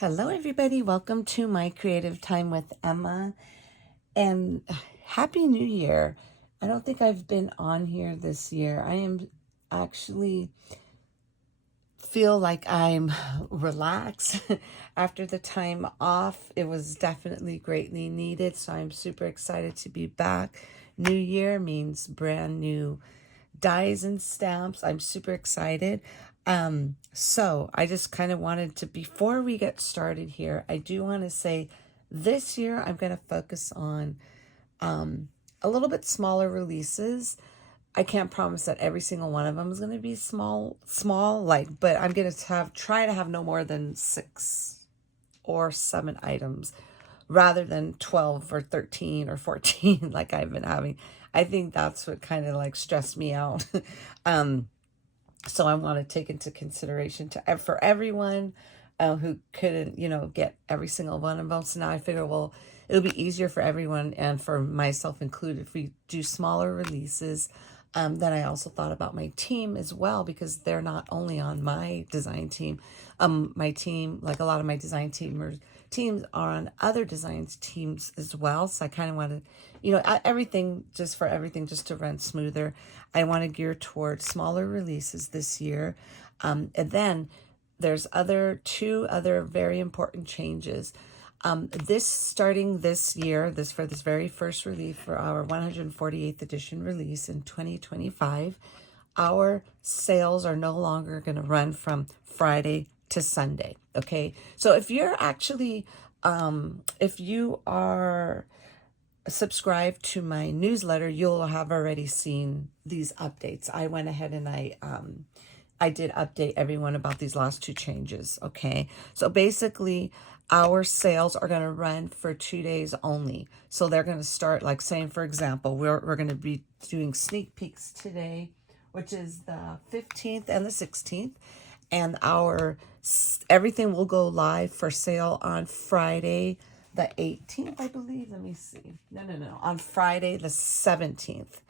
Hello, everybody. Welcome to my creative time with Emma, and Happy New Year. I don't think I've been on here this year. I am actually feel like I'm relaxed after the time off. It was definitely greatly needed, so I'm super excited to be back. New Year means brand new dies and stamps. I'm super excited. So I just kind of wanted to, before we get started here, I do want to say this year I'm going to focus on a little bit smaller releases. I can't promise that every single one of them is going to be small, but I'm going to try to have no more than 6 or 7 items rather than 12 or 13 or 14 like I've been having. I think that's what kind of like stressed me out. So I want to take into consideration for everyone who couldn't, get every single one of them. So now I figure, well, it'll be easier for everyone and for myself included if we do smaller releases. Then I also thought about my team as well, because they're not only on my design team. My team, like a lot of my design teams are on other design teams as well. So I kind of wanted, everything just to run smoother. I want to gear towards smaller releases this year. And then there's two other very important changes. Starting this year, for this very first release for our 148th edition release in 2025, our sales are no longer going to run from Friday to Sunday. Okay. So if you're actually, if you are subscribed to my newsletter, you'll have already seen these updates. I went ahead and I did update everyone about these last 2 changes. Okay. So basically our sales are going to run for 2 days only. So they're going to start, like saying, for example, we're going to be doing sneak peeks today, which is the 15th and the 16th. And everything will go live for sale on Friday, the 18th, I believe. Let me see. No. On Friday, the 17th.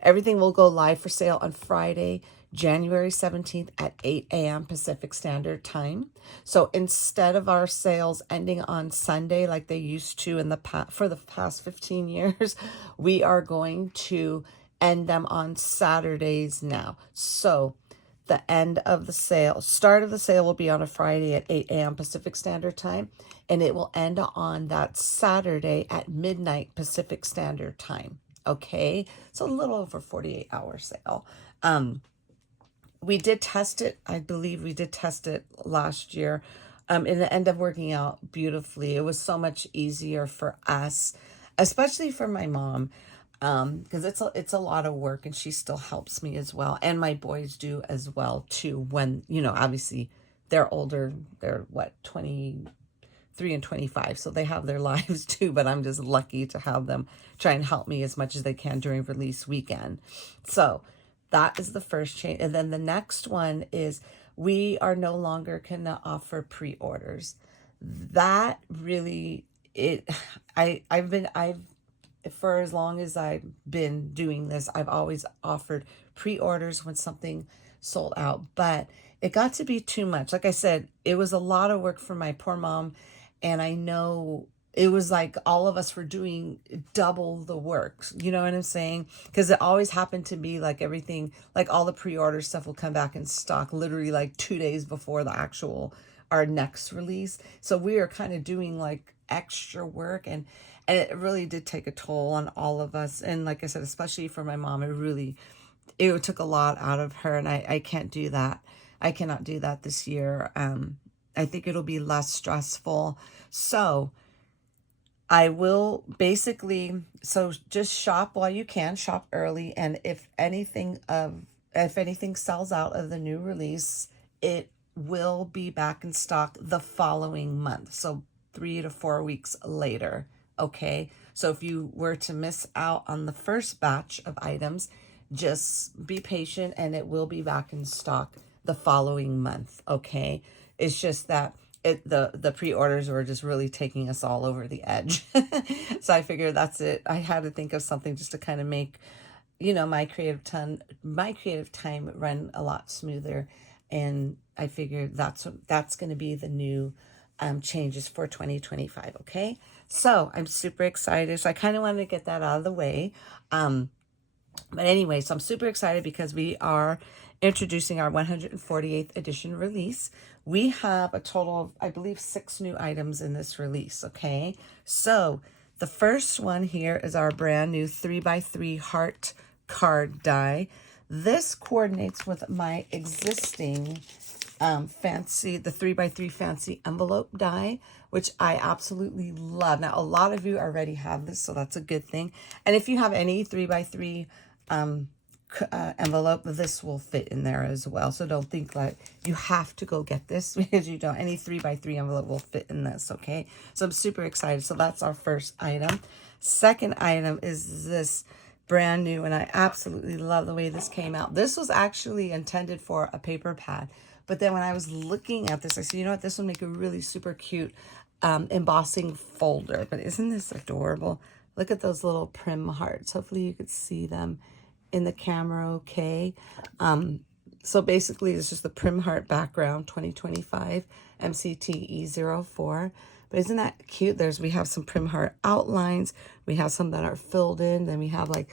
Everything will go live for sale on Friday, January 17th at 8 a.m. Pacific Standard Time. So instead of our sales ending on Sunday like they used to for the past 15 years, we are going to end them on Saturdays now. So the start of the sale will be on a Friday at 8 a.m. Pacific Standard Time, and it will end on that Saturday at midnight Pacific Standard Time. Okay, so a little over 48-hour sale. We did test it. I believe we did test it last year, and it ended up working out beautifully. It was so much easier for us, especially for my mom, because it's a lot of work, and she still helps me as well, and my boys do as well too. When obviously they're older, they're 23 and 25, so they have their lives too, but I'm just lucky to have them try and help me as much as they can during release weekend. So that is the first change. And then the next one is we are no longer gonna offer pre-orders. That really, I've for as long as I've been doing this, I've always offered pre-orders when something sold out, but it got to be too much. Like I said, it was a lot of work for my poor mom, and I know it was like all of us were doing double the work. You know what I'm saying? Because it always happened to be like everything, like all the pre-order stuff will come back in stock literally like 2 days before our next release. So we are kind of doing like extra work, and it really did take a toll on all of us. And like I said, especially for my mom, it took a lot out of her, and I can't do that. I cannot do that this year. I think it'll be less stressful. So I will just shop while you can, shop early. And if anything sells out of the new release, it will be back in stock the following month. So 3 to 4 weeks later. Okay. So if you were to miss out on the first batch of items, just be patient and it will be back in stock the following month. Okay. It's just that the pre-orders were just really taking us all over the edge. So I figured that's it. I had to think of something just to kind of make, my creative time run a lot smoother. And I figured that's going to be the new changes for 2025. Okay, so I'm super excited. So I kind of wanted to get that out of the way. But anyway, so I'm super excited because we are introducing our 148th edition release. We have a total of, I believe, 6 new items in this release, okay? So the first one here is our brand new 3x3 heart card die. This coordinates with my existing the 3x3 fancy envelope die, which I absolutely love. Now, a lot of you already have this, so that's a good thing. And if you have any 3x3 envelope, this will fit in there as well. So don't think like you have to go get this because you don't. Any 3x3 envelope will fit in this, okay? So I'm super excited. So that's our first item. Second item is this brand new, and I absolutely love the way this came out. This was actually intended for a paper pad, but then when I was looking at this, I said, you know what, this will make a really super cute embossing folder. But isn't this adorable? Look at those little Prim hearts. Hopefully you could see them in the camera okay. So basically it's just the Prim heart background 2025 MCT E04. But isn't that cute? We have some Prim heart outlines. We have some that are filled in. Then we have like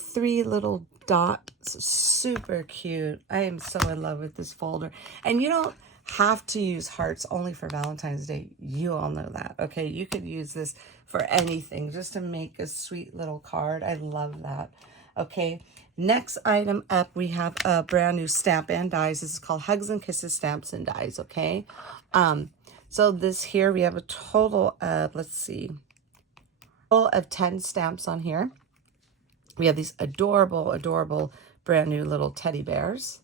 3 little dots. Super cute. I am so in love with this folder. And you don't have to use hearts only for Valentine's Day. You all know that, okay? You could use this for anything just to make a sweet little card. I love that. Okay, next item up, we have a brand new stamp and dies. This is called Hugs and Kisses Stamps and Dies, okay? So this here, we have a total of, let's see, total of 10 stamps on here. We have these adorable, adorable brand new little teddy bears.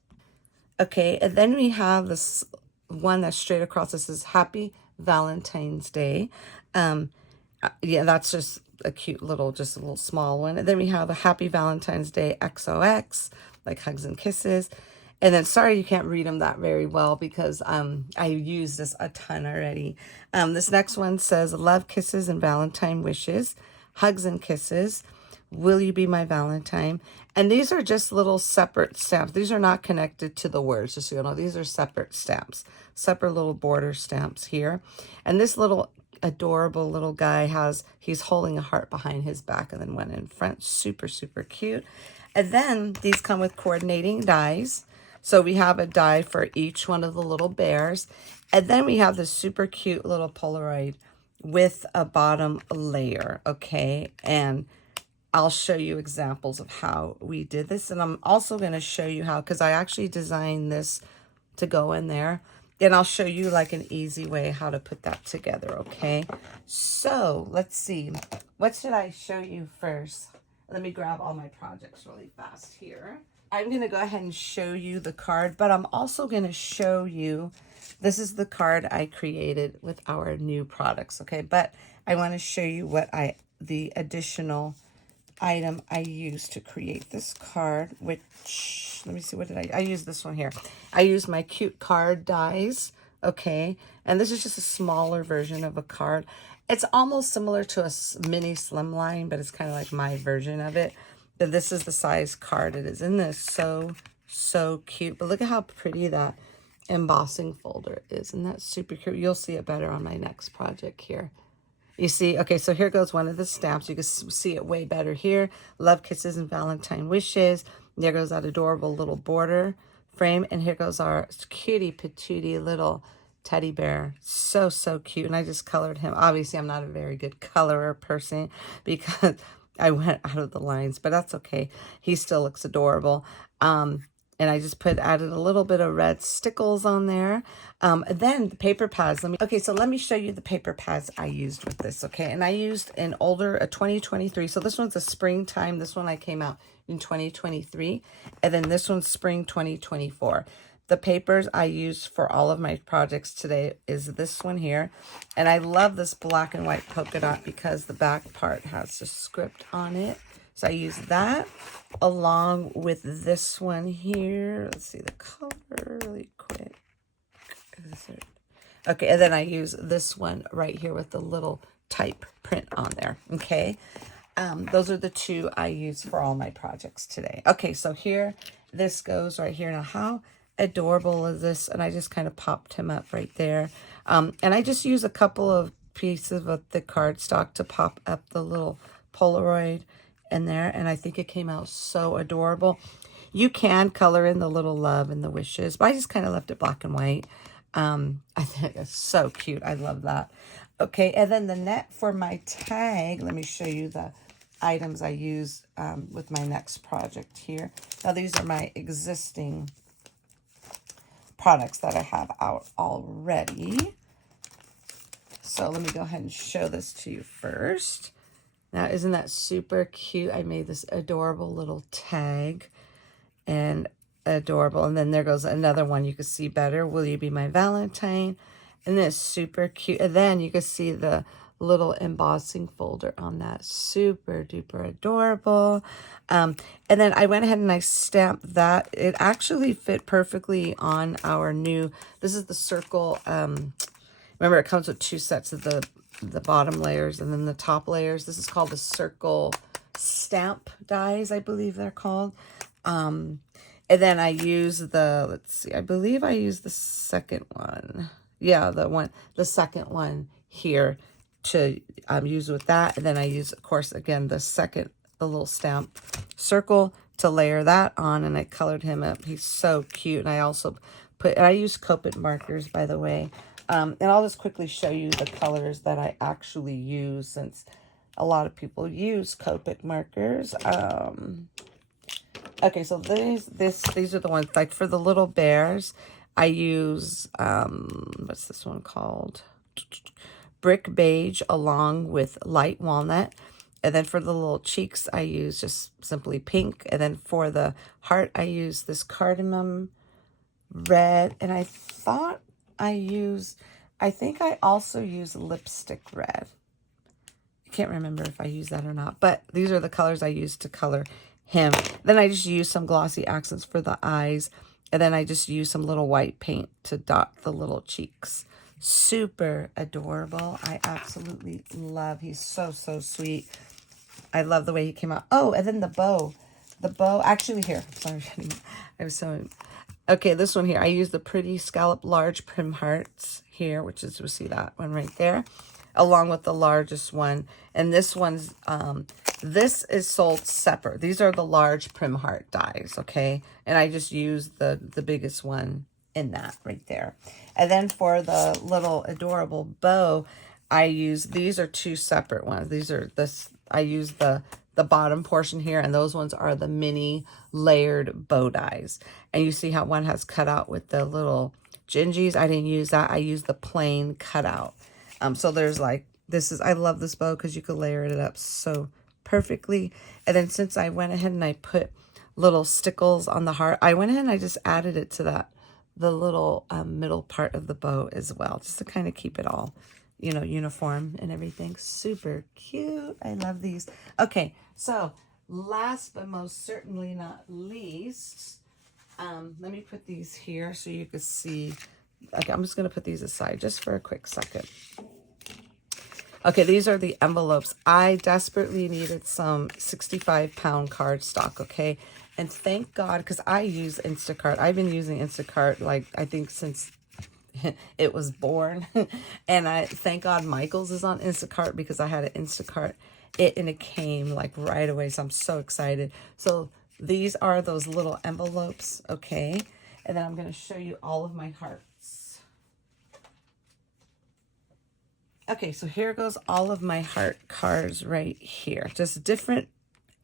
Okay, and then we have this one that's straight across. This is Happy Valentine's Day. Yeah, that's just a cute little, just a little small one. And then we have a Happy Valentine's Day XOX, like Hugs and Kisses. And then, sorry you can't read them that very well because I use this a ton already. This next one says Love, Kisses, and Valentine Wishes, Hugs and Kisses, Will You Be My Valentine? And these are just little separate stamps. These are not connected to the words, just so you know. These are separate stamps, separate little border stamps here. And this little adorable little guy he's holding a heart behind his back and then one in front. Super, super cute. And then these come with coordinating dies. So we have a die for each one of the little bears. And then we have this super cute little Polaroid with a bottom layer, okay? And I'll show you examples of how we did this. And I'm also going to show you how, because I actually designed this to go in there. And I'll show you like an easy way how to put that together, okay? So let's see. What should I show you first? Let me grab all my projects really fast here. I'm going to go ahead and show you the card, but I'm also going to show you, this is the card I created with our new products, okay? But I want to show you the additional item I used to create this card, which, let me see, what did I use this one here. I used my cute card dies, okay? And this is just a smaller version of a card. It's almost similar to a mini slimline, but it's kind of like my version of it. But this is the size card it is. Isn't this so cute? But look at how pretty that embossing folder is. Isn't that super cute? You'll see it better on my next project here. You see, okay, so here goes one of the stamps. You can see it way better here. Love, Kisses, and Valentine Wishes. There goes that adorable little border frame. And here goes our cutie patootie little teddy bear. So, so cute. And I just colored him. Obviously, I'm not a very good colorer person because I went out of the lines, but that's okay. He still looks adorable. And I just added a little bit of red stickles on there. Then the paper pads. Let me show you the paper pads I used with this, okay? And I used a 2023. So this one's a springtime. This one I came out in 2023. And then this one's spring 2024. The papers I used for all of my projects today is this one here. And I love this black and white polka dot because the back part has the script on it. So I use that along with this one here. Let's see the color really quick. Okay, and then I use this one right here with the little type print on there, okay? Those are the 2 I use for all my projects today. Okay, so here, this goes right here. Now, how adorable is this? And I just kind of popped him up right there. And I just use a couple of pieces of the cardstock to pop up the little Polaroid in there. And I think it came out so adorable. You can color in the little love and the wishes, but I just kind of left it black and white. I think it's so cute. I love that. Okay, and then the net for my tag, let me show you the items I use with my next project here. Now, these are my existing products that I have out already. So let me go ahead and show this to you first. Now, isn't that super cute? I made this adorable little tag and adorable. And then there goes another one you can see better. Will you be my Valentine? And it's super cute. And then you can see the little embossing folder on that. Super duper adorable. And then I went ahead and I stamped that. It actually fit perfectly on our new, this is the circle. Remember, it comes with 2 sets of the bottom layers and then the top layers. This is called the circle stamp dies, I believe they're called. And then I use the, let's see, I believe I use the second one. Yeah, the second one here to use with that. And then I use, of course, again, the little stamp circle to layer that on. And I colored him up. He's so cute. And I also I use Copic markers, by the way. And I'll just quickly show you the colors that I actually use, since a lot of people use Copic markers. Okay, so these are the ones, like for the little bears, I use, what's this one called? Brick Beige along with light walnut. And then for the little cheeks, I use just simply pink. And then for the heart, I use this cardamom red. And I think I also use lipstick red. I can't remember if I use that or not. But these are the colors I use to color him. Then I just use some glossy accents for the eyes. And then I just use some little white paint to dot the little cheeks. Super adorable. I absolutely love. He's so, so sweet. I love the way he came out. Oh, and then the bow. The bow. Actually, here. Sorry. I was so... Okay, this one here. I use the Pretty Scallop Large Prim Hearts here, which is, you'll see that one right there, along with the largest one. And this one's, this is sold separate. These are the large Prim Heart dies, okay? And I just use the biggest one in that right there. And then for the little adorable bow, I use, these are 2 separate ones. These are this, I use the bottom portion here, and those ones are the mini layered bow dies. And you see how one has cut out with the little gingies. I didn't use that. I used the plain cutout. So there's like, I love this bow because you could layer it up so perfectly. And then since I went ahead and I put little stickles on the heart, I went ahead and I just added it to the little middle part of the bow as well, just to kind of keep it all, you know, uniform and everything. Super cute. I love these. Okay, so last but most certainly not least, let me put these here so you can see. Okay, I'm just going to put these aside just for a quick second. Okay, these are the envelopes. I desperately needed some 65-pound cardstock, okay? And thank God, because I use Instacart. I've been using Instacart, like, I think since it was born. And I thank God Michael's is on Instacart, because I had an Instacart and it came like right away. So I'm so excited. So these are those little envelopes, okay? And then I'm going to show you all of my hearts. Okay, so here goes all of my heart cards right here. Just different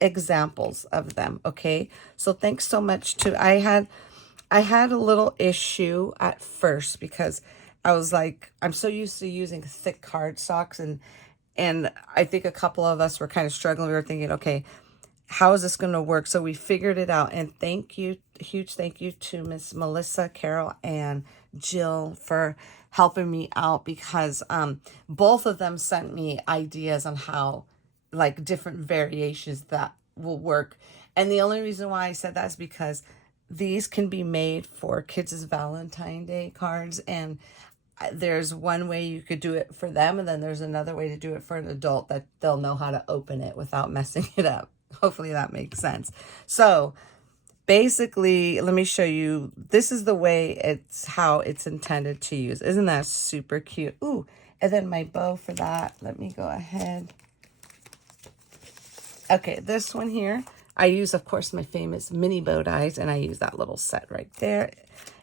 examples of them, okay? So thanks so much to, I had a little issue at first because I was like, I'm so used to using thick cardstocks, and I think a couple of us were kind of struggling. We were thinking, okay, how is this going to work? So we figured it out, and thank you, huge thank you to Miss Melissa, Carol, and Jill for helping me out, because both of them sent me ideas on how, like, different variations that will work. And the only reason why I said that is because these can be made for kids' Valentine Day cards, and there's one way you could do it for them, and then there's another way to do it for an adult that they'll know how to open it without messing it up. Hopefully that makes sense. So basically, let me show you. This is the way how it's intended to use. Isn't that super cute? Ooh, and then my bow for that. Let me go ahead. Okay, this one here, I use, of course, my famous mini bow ties, and I use that little set right there.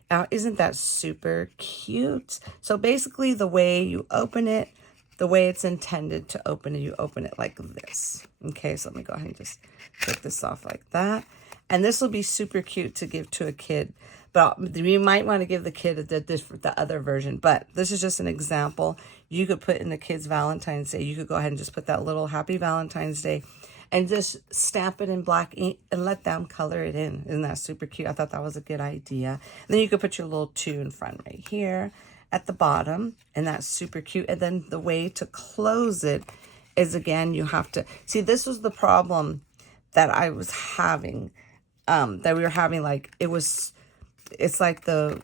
Now, isn't that super cute? So basically, the way you open it, the way it's intended to open it, you open it like this. Okay, so let me go ahead and just take this off like that. And this will be super cute to give to a kid. But you might want to give the kid the other version. But this is just an example. You could put in the kids' Valentine's Day. You could go ahead and just put that little Happy Valentine's Day and just stamp it in black ink and let them color it in. Isn't that super cute? I thought that was a good idea. And then you could put your little 2 in front right here at the bottom, and that's super cute. And then the way to close it is, again, you have to, see, this was the problem that I was having, that we were having, like, it's like the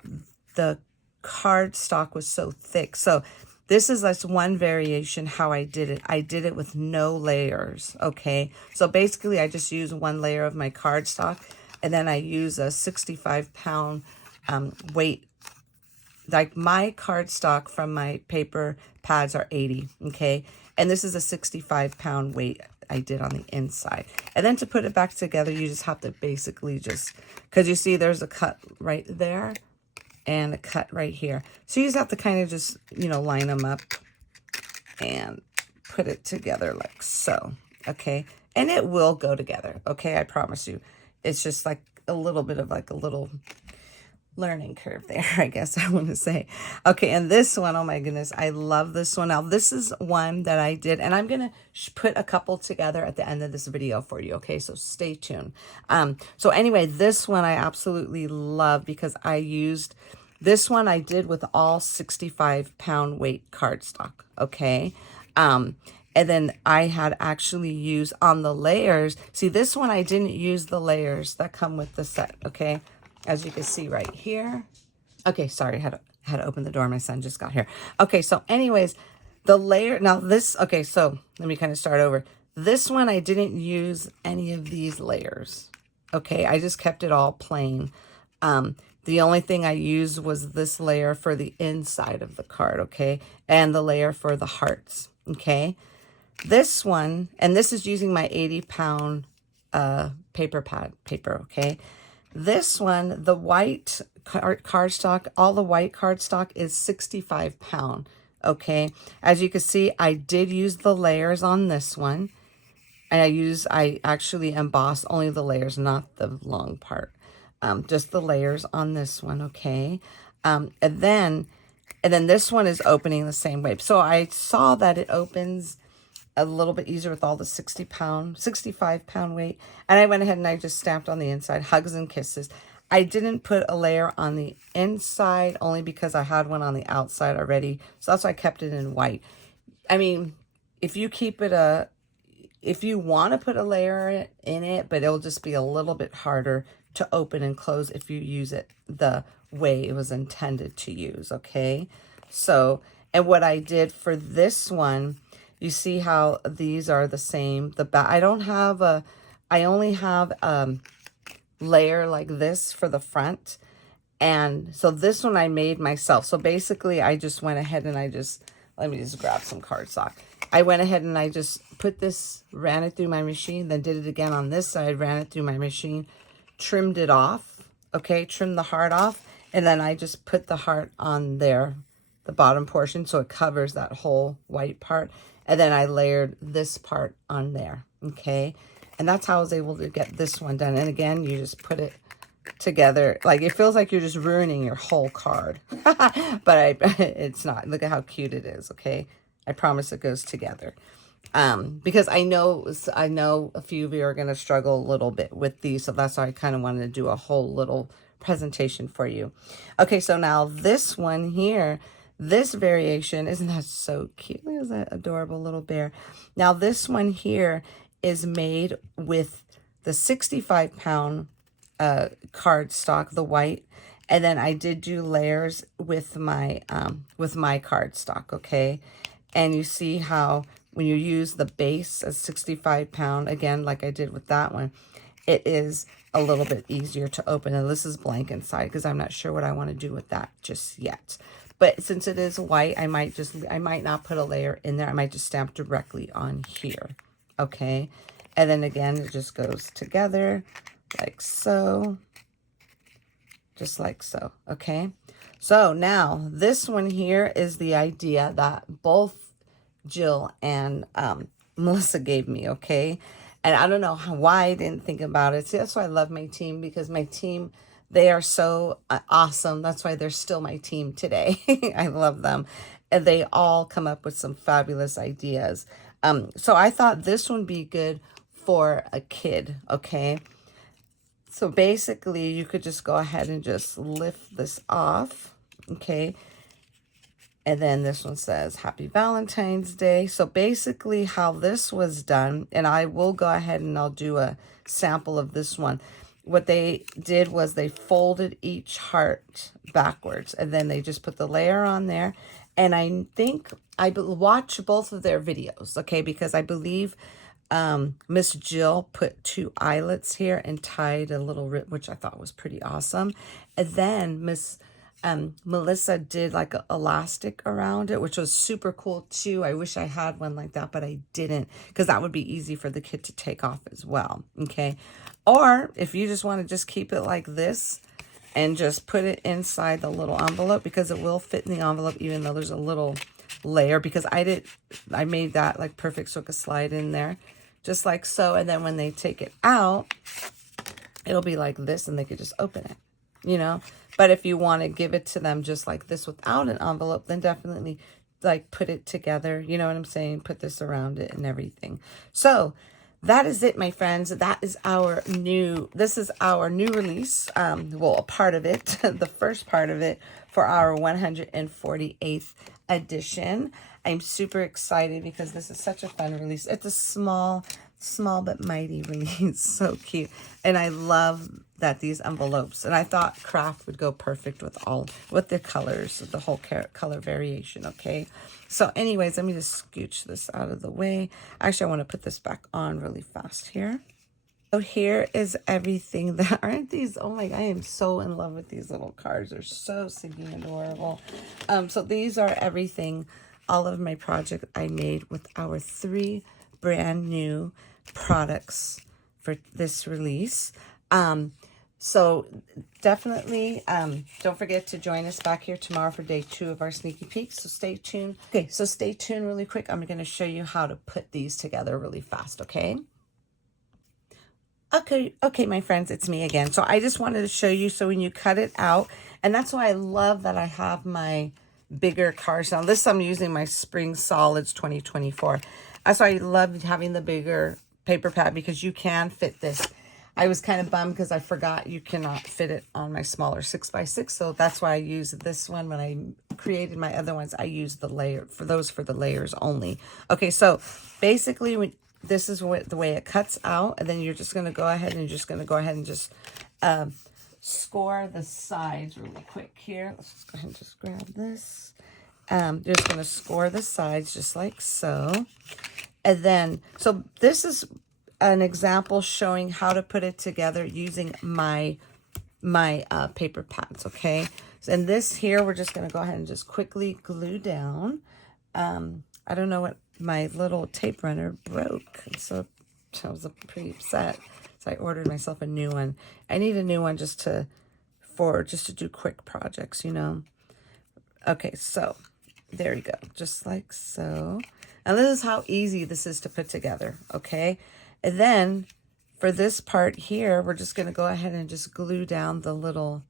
card stock was so thick. So this is like one variation how I did it. I did it with no layers, okay? So basically, I just use one layer of my cardstock, and then I use a 65-pound weight. Like, my cardstock from my paper pads are 80, okay? And this is a 65-pound weight I did on the inside. And then to put it back together, you just have to basically just, because you see there's a cut right there and a cut right here. So you just have to kind of just, you know, line them up and put it together like so, okay? And it will go together, okay? I promise you. It's just like a little bit of like a little learning curve there, I guess I want to say. Okay, and this one, oh my goodness, I love this one. Now, this is one that I did, and I'm going to put a couple together at the end of this video for you, okay? So stay tuned. So anyway, this one I absolutely love because I used, this one I did with all 65-pound weight cardstock, okay? And then I had actually used on the layers. See, this one I didn't use the layers that come with the set, okay? As you can see right here. Okay, sorry, I had to open the door. My son just got here. Okay, so anyways, the layer, now this, okay, so let me kind of start over. This one, I didn't use any of these layers. Okay, I just kept it all plain. The only thing I used was this layer for the inside of the card, okay? And the layer for the hearts, okay? This one, and this is using my 80-pound paper, okay? This one, the white cardstock, all the white cardstock is 65-pound, okay? As you can see, I did use the layers on this one. And I actually embossed only the layers, not the long part. Just the layers on this one, okay? And then this one is opening the same way. So I saw that it opens a little bit easier with all the 65-pound weight. And I went ahead and I just stamped on the inside, hugs and kisses. I didn't put a layer on the inside only because I had one on the outside already. So that's why I kept it in white. I mean, if you keep it if you want to put a layer in it, but it'll just be a little bit harder to open and close if you use it the way it was intended to use, okay? So, and what I did for this one, you see how these are the same. The back, I only have a layer like this for the front. And so this one I made myself. So basically I just went ahead and let me just grab some cardstock. I went ahead and I just put this, ran it through my machine, then did it again on this side, ran it through my machine, trimmed it off, okay, trimmed the heart off, and then I just put the heart on there, the bottom portion, so it covers that whole white part. And then I layered this part on there, okay? And that's how I was able to get this one done. And again, you just put it together. Like, it feels like you're just ruining your whole card. But it's not. Look at how cute it is, okay? I promise it goes together. Because I know a few of you are going to struggle a little bit with these. So that's why I kind of wanted to do a whole little presentation for you. Okay, so now this one here, this variation, isn't that so cute? Look at that adorable little bear. Now this one here is made with the 65-pound cardstock, the white, and then I did do layers with my cardstock, okay? And you see how when you use the base as 65-pound, again, like I did with that one, it is a little bit easier to open. And this is blank inside because I'm not sure what I want to do with that just yet. But since it is white, I might not put a layer in there. I might just stamp directly on here. Okay. And then again, it just goes together like so. Just like so. Okay. So now this one here is the idea that both Jill and Melissa gave me. Okay. And I don't know why I didn't think about it. See, that's why I love my team, because my team, they are so awesome. That's why they're still my team today. I love them. And they all come up with some fabulous ideas. So I thought this one would be good for a kid, okay? So basically, you could just go ahead and just lift this off, okay? And then this one says, Happy Valentine's Day. So basically how this was done, and I will go ahead and I'll do a sample of this one. What they did was they folded each heart backwards, and then they just put the layer on there. And I think I watched both of their videos, okay? Because I believe Miss Jill put 2 eyelets here and tied a little rib, which I thought was pretty awesome. And then Miss Melissa did like an elastic around it, which was super cool too. I wish I had one like that, but I didn't, because that would be easy for the kid to take off as well. Okay. Or if you just want to just keep it like this and just put it inside the little envelope, because it will fit in the envelope, even though there's a little layer, because I made that like perfect so it could slide in there just like so. And then when they take it out, it'll be like this and they could just open it, you know. But if you want to give it to them just like this without an envelope, then definitely like put it together. You know what I'm saying? Put this around it and everything. So that is it, my friends. That is this is our new release. Well, a part of it, the first part of it for our 148th edition. I'm super excited because this is such a fun release. It's a small but mighty release. So cute. And I love that these envelopes, and I thought craft would go perfect with the colors, the whole color variation. Okay. So anyways, let me just scooch this out of the way. Actually, I want to put this back on really fast here. So here is everything that, aren't these, oh my, I am so in love with these little cards. They're so stinking adorable. So these are everything, all of my project I made with our 3 brand new products for this release. So definitely don't forget to join us back here tomorrow for day 2 of our sneaky peeks. So stay tuned. Okay, so stay tuned really quick. I'm going to show you how to put these together really fast, okay? Okay, my friends, it's me again. So I just wanted to show you, so when you cut it out, and that's why I love that I have my bigger cards. Now this, I'm using my Spring Solids 2024. That's why I love having the bigger paper pad, because you can fit this. I was kind of bummed because I forgot you cannot fit it on my smaller 6x6. So that's why I used this one. When I created my other ones, I used the layer for the layers only. Okay, so basically this is the way it cuts out. And then you're just going to go ahead and just score the sides really quick here. Let's just go ahead and just grab this. You're just going to score the sides just like so. And then, so this is an example showing how to put it together using my paper pads, okay? So in this here, we're just going to go ahead and just quickly glue down. I don't know what, my little tape runner broke, so I was pretty upset. So I ordered myself a new one. I need a new one just to do quick projects, you know. Okay, so there you go, just like so. And this is how easy this is to put together, okay? And then for this part here, we're just going to go ahead and just glue down the little,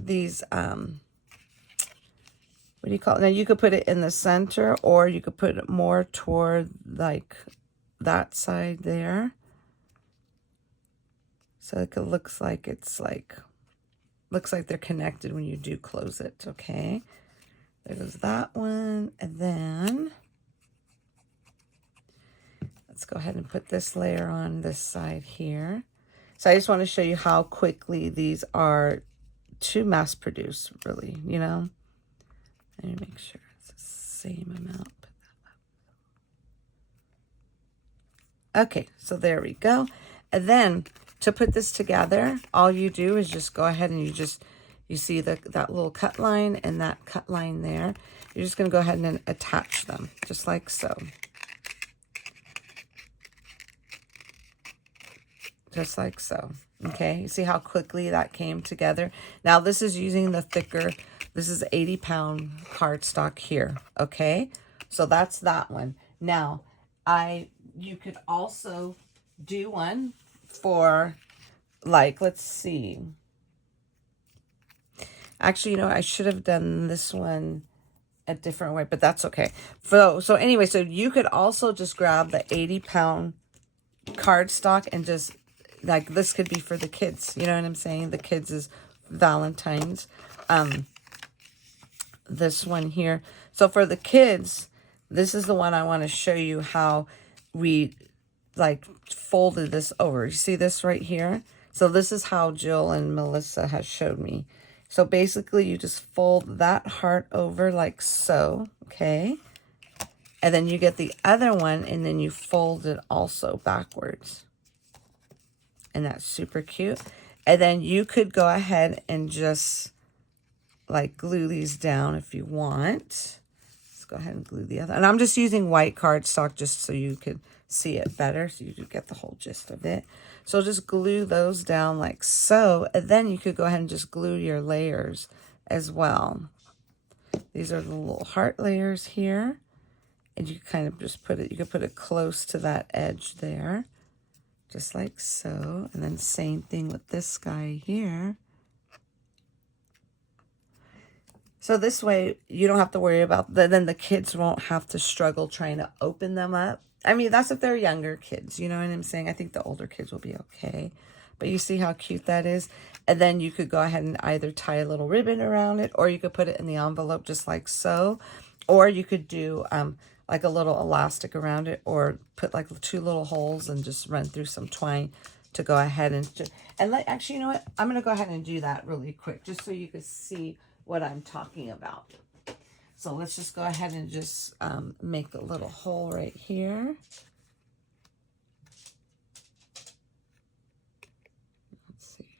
these, what do you call it? Now you could put it in the center, or you could put it more toward like that side there. So it looks like they're connected when you do close it, okay? There goes that one. And then let's go ahead and put this layer on this side here. So I just want to show you how quickly these are to mass produce, really, you know. Let me make sure it's the same amount. Okay, so there we go. And then to put this together, all you do is just go ahead and you see that little cut line and that cut line there. You're just going to go ahead and attach them just like so. Just like so. Okay, you see how quickly that came together? Now this is using the thicker, this is 80-pound cardstock here, okay? So that's that one. Now, you could also do one for, like, let's see. Actually, you know, I should have done this one a different way, but that's okay. So anyway, so you could also just grab the 80-pound cardstock and just, like, this could be for the kids. You know what I'm saying? The kids is Valentine's. This one here. So for the kids, this is the one I want to show you how we, like, folded this over. You see this right here? So this is how Jill and Melissa has showed me. So basically you just fold that heart over like so, okay? And then you get the other one and then you fold it also backwards. And that's super cute. And then you could go ahead and just, like, glue these down if you want. Let's go ahead and glue the other. And I'm just using white cardstock just so you could see it better, so you do get the whole gist of it. So just glue those down like so. And then you could go ahead and just glue your layers as well. These are the little heart layers here. And you kind of just put it, you could put it close to that edge there. Just like so. And then same thing with this guy here. So this way, you don't have to worry about, then the kids won't have to struggle trying to open them up. I mean, that's if they're younger kids, you know what I'm saying? I think the older kids will be okay. But you see how cute that is? And then you could go ahead and either tie a little ribbon around it, or you could put it in the envelope just like so. Or you could do like a little elastic around it, or put like 2 little holes and just run through some twine to go ahead and like, actually, you know what? I'm going to go ahead and do that really quick just so you can see what I'm talking about. So let's just go ahead and just make a little hole right here. Let's see.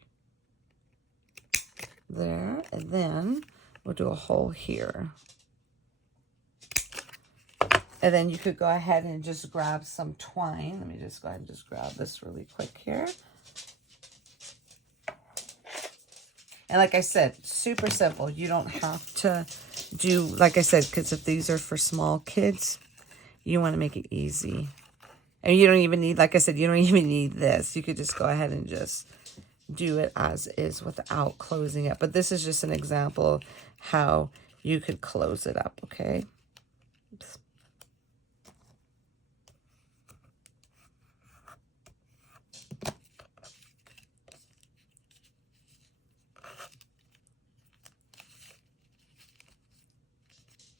There, and then we'll do a hole here. And then you could go ahead and just grab some twine. Let me just go ahead and just grab this really quick here. And like I said, super simple. You don't have to do, like I said, because if these are for small kids, you want to make it easy. And you don't even need, like I said, you don't even need this. You could just go ahead and just do it as is without closing it. But this is just an example of how you could close it up, okay? Oops.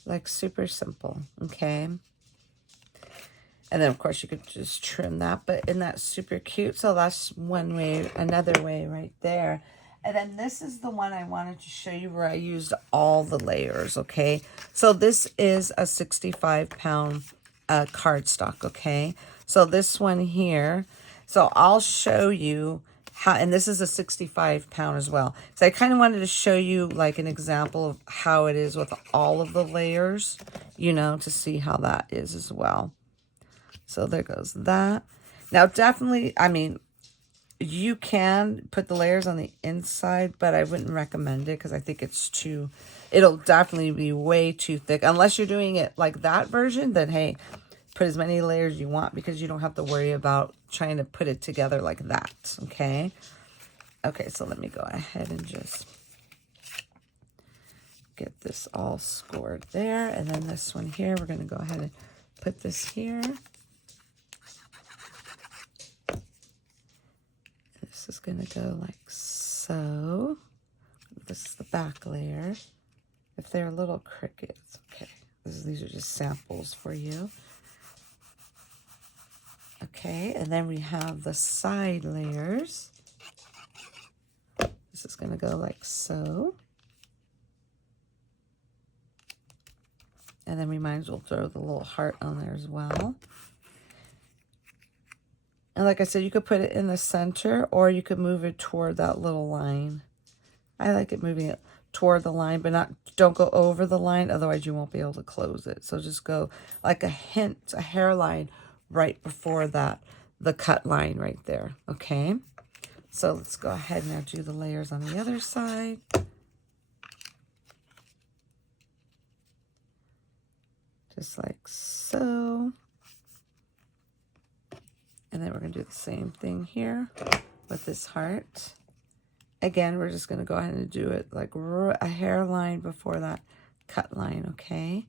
Like super simple, okay? And then of course you could just trim that, but isn't that super cute? So that's one way, another way right there. And then this is the one I wanted to show you where I used all the layers, okay? So this is a 65-pound cardstock, okay? So this one here, so I'll show you how, and this is a 65-pound as well. So I kind of wanted to show you like an example of how it is with all of the layers, you know, to see how that is as well. So there goes that. Now definitely, I mean, you can put the layers on the inside, but I wouldn't recommend it because I think it's too, it'll definitely be way too thick. Unless you're doing it like that version, then hey, put as many layers you want because you don't have to worry about trying to put it together like that, okay? Okay, so let me go ahead and just get this all scored there. And then this one here, we're going to go ahead and put this here. This is going to go like so. This is the back layer. If they're little crickets, okay. These are just samples for you. Okay, and then we have the side layers. This is going to go like so. And then we might as well throw the little heart on there as well. And like I said, you could put it in the center or you could move it toward that little line. I like it moving it toward the line, but don't go over the line, otherwise you won't be able to close it. So just go like a hairline right before that, the cut line right there, okay? So let's go ahead and now do the layers on the other side. Just like so. And then we're going to do the same thing here with this heart. Again, we're just going to go ahead and do it like a hairline before that cut line, okay?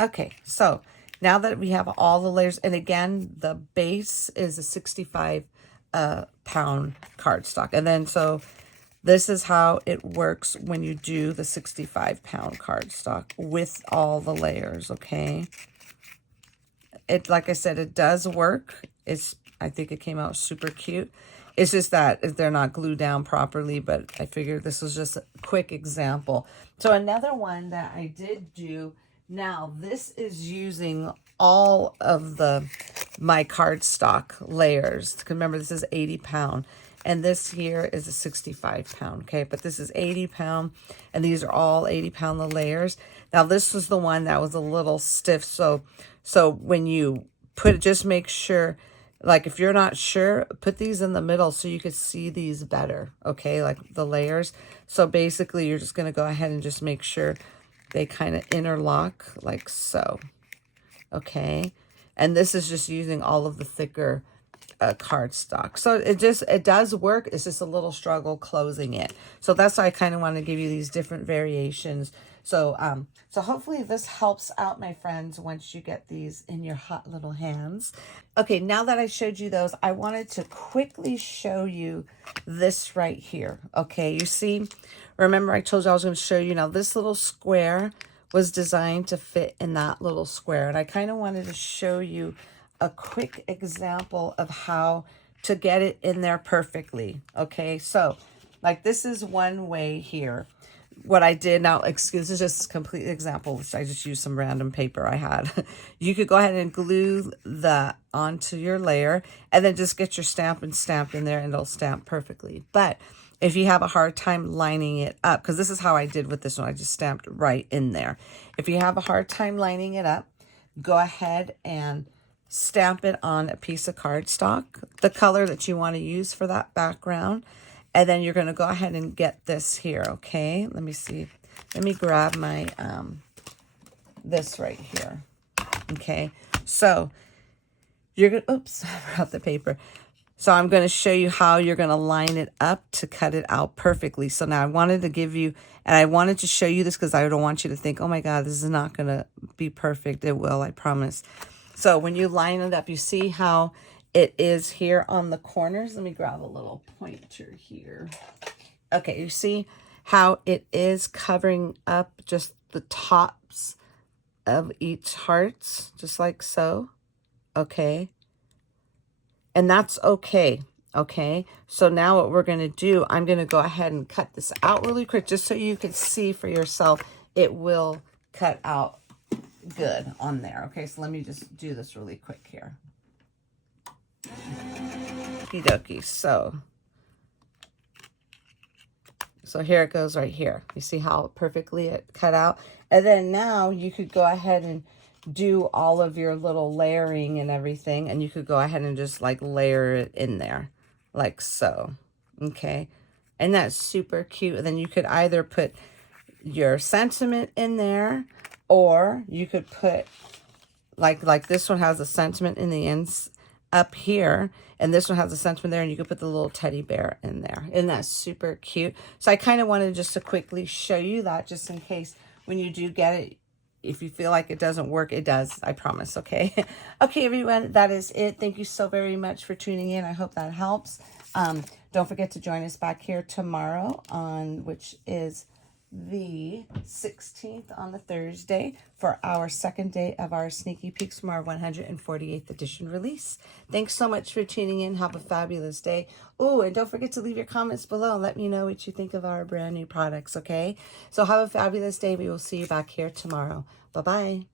Okay, so now that we have all the layers, and again, the base is a 65 pound cardstock. And then so this is how it works when you do the 65 pound cardstock with all the layers, okay? It, like I said, it does work. I think it came out super cute. It's just that they're not glued down properly, but I figured this was just a quick example. So another one that I did do, now this is using all of my cardstock layers. Remember, this is 80 pound. And this here is a 65 pound, okay? But this is 80 pound, and these are all 80 pound the layers. Now, this was the one that was a little stiff, so when you put it, just make sure, like if you're not sure, put these in the middle so you could see these better, okay? Like the layers. So basically, you're just going to go ahead and just make sure they kind of interlock like so, okay? And this is just using all of the thicker cardstock. So it does work. It's just a little struggle closing it. So that's why I kind of want to give you these different variations. So so hopefully this helps out, my friends, once you get these in your hot little hands. Okay, now that I showed you those, I wanted to quickly show you this right here. Okay, you see, remember I told you I was going to show you, now this little square was designed to fit in that little square, and I kind of wanted to show you a quick example of how to get it in there perfectly. Okay, so like this is one way here. What I did, now excuse, this is just a complete example, which I just used some random paper I had. You could go ahead and glue that onto your layer and then just get your stamp and stamp in there and it'll stamp perfectly. But if you have a hard time lining it up, because this is how I did with this one, I just stamped right in there. If you have a hard time lining it up, go ahead and stamp it on a piece of cardstock, the color that you want to use for that background. And then you're going to go ahead and get this here, okay? Let me see. Let me grab my, this right here, okay? So you're going to, oops, I brought the paper. So I'm going to show you how you're going to line it up to cut it out perfectly. So now I wanted to give you, and I wanted to show you this because I don't want you to think, oh my God, this is not going to be perfect. It will, I promise. So when you line it up, you see how it is here on the corners. Let me grab a little pointer here. Okay, you see how it is covering up just the tops of each heart, just like so. Okay. And that's okay. Okay. So now what we're going to do, I'm going to go ahead and cut this out really quick just so you can see for yourself. It will cut out good on there. Okay, so let me just do this really quick here. Okie dokie. So here it goes right here. You see how perfectly it cut out? And then now you could go ahead and do all of your little layering and everything, and you could go ahead and just like layer it in there like so. Okay, and that's super cute. And then you could either put your sentiment in there, or you could put like this one has a sentiment in the ends up here, and this one has a sentiment there, and you could put the little teddy bear in there. Isn't that super cute? So I kind of wanted just to quickly show you that, just in case when you do get it, if you feel like it doesn't work, it does, I promise, okay? Okay, everyone, that is it. Thank you so very much for tuning in. I hope that helps. Don't forget to join us back here tomorrow, which is the 16th on the Thursday for our second day of our Sneaky Peeks from our 148th edition release. Thanks so much for tuning in. Have a fabulous day. Oh, and don't forget to leave your comments below and let me know what you think of our brand new products, okay? So have a fabulous day. We will see you back here tomorrow. Bye-bye.